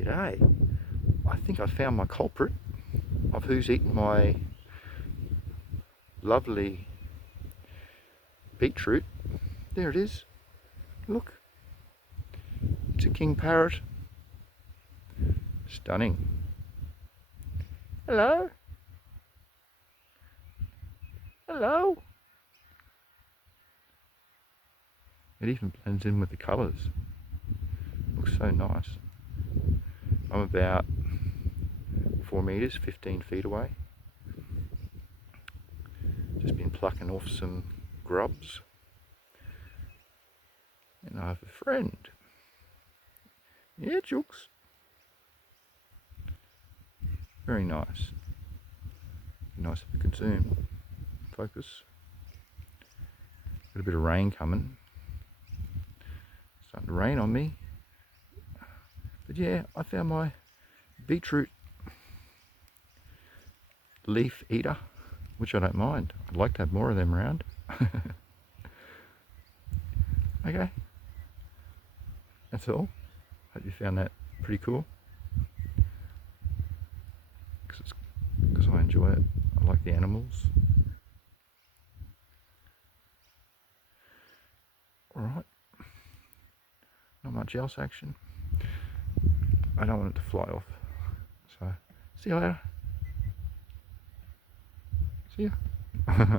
idiot, eh? I think I found my culprit of who's eaten my lovely beetroot. There it is. Look. It's a king parrot. Stunning. Hello. Hello. It even blends in with the colours. Looks so nice. I'm about 4 meters, 15 feet away. Just been plucking off some grubs. And I have a friend. Yeah, Chooks. Very nice. Nice if you can zoom. Focus. Got a bit of rain coming. Starting to rain on me. But yeah, I found my beetroot leaf eater, which I don't mind. I'd like to have more of them around. Okay. That's all. Hope you found that pretty cool. Because I enjoy it. I like the animals. Alright. Not much else action. I don't want it to fly off. So, see you later. See ya.